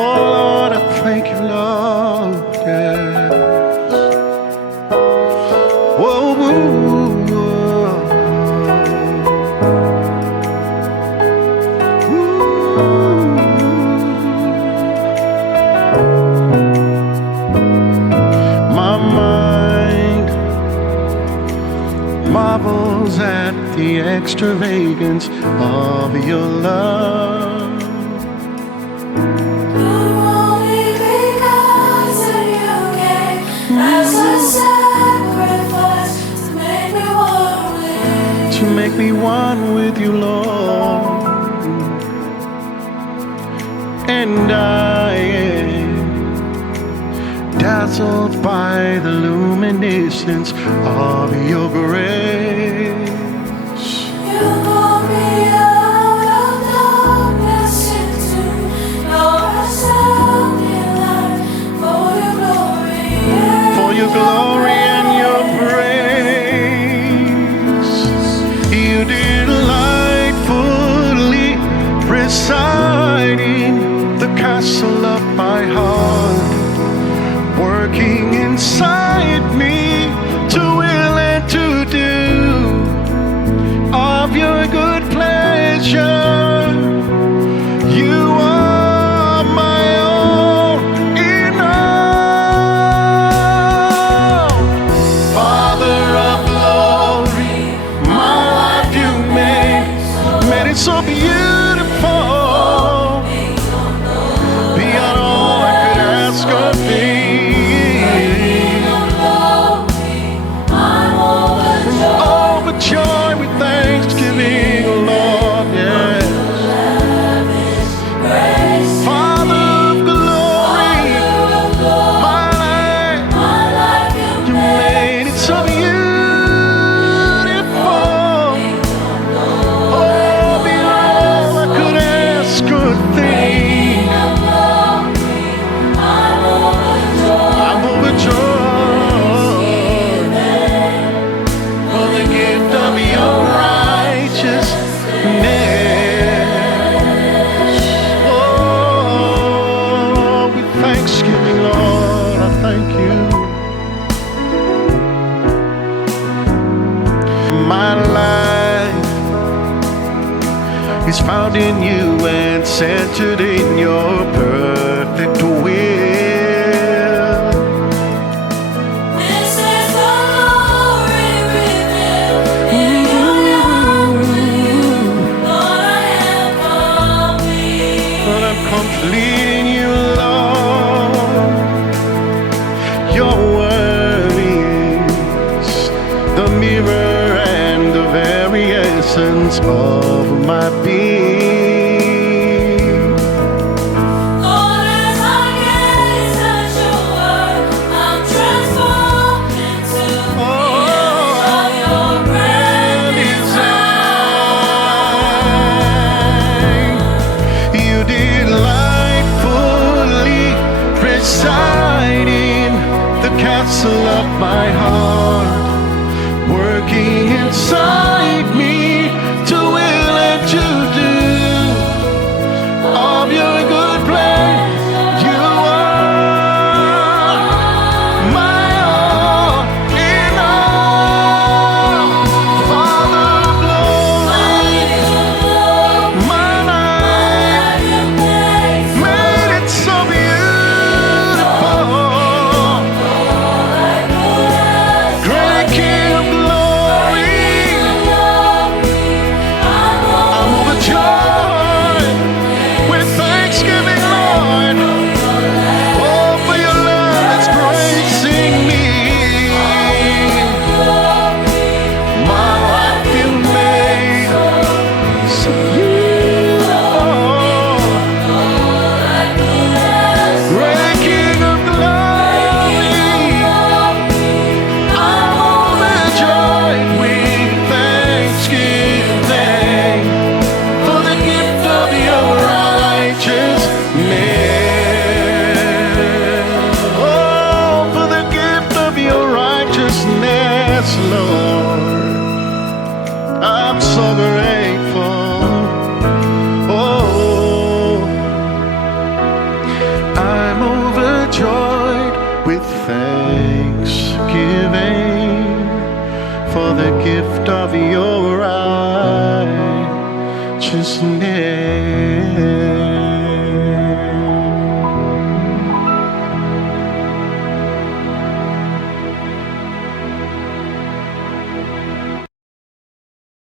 Lord, I thank you, Lord. Yes. Whoa, whoa, whoa. My mind marvels at the extravagance of your love. Only because you came as a sacrifice to make me one with you, Lord. And I am dazzled by the luminescence of your grace. You call me out of darkness into your astounding light for your glory. For your glory and your praise, you delightfully presiding the castle of my heart, working inside me to will and to do of your good pleasure. You are my all in all. Father of glory, my life you made it so beautiful, beyond all I could ask or think. Joy with thanksgiving, oh Lord, yes. Father of glory, my life, you made it so beautiful. Oh, beyond all I could ask or think. I'm overjoyed. Thanksgiving, Lord, I thank you. My life is found in you and centered in your perfect will. This is the glory revealed in your name. Lord, I am complete. Lord, I'm complete in you, Lord. Your word is the mirror and the very essence of my being. Lord, as I gaze at your word, I'm transformed into the image of your grand design. You delightfully preside in the castle of my heart, working inside me to will and to do of your good pleasure. You are my all in all. Father of glory, my life made it so beautiful. Great King of glory, I'm overjoyed with thanksgiving, Lord. Oh, for your love that's gracing me. My life you made so beautiful. Great King of glory, I'm overjoyed with thanksgiving for the gift of your righteousness. Oh, for the gift of your righteousness, Lord. I'm so grateful. Oh, with thanksgiving for the gift of your righteousness.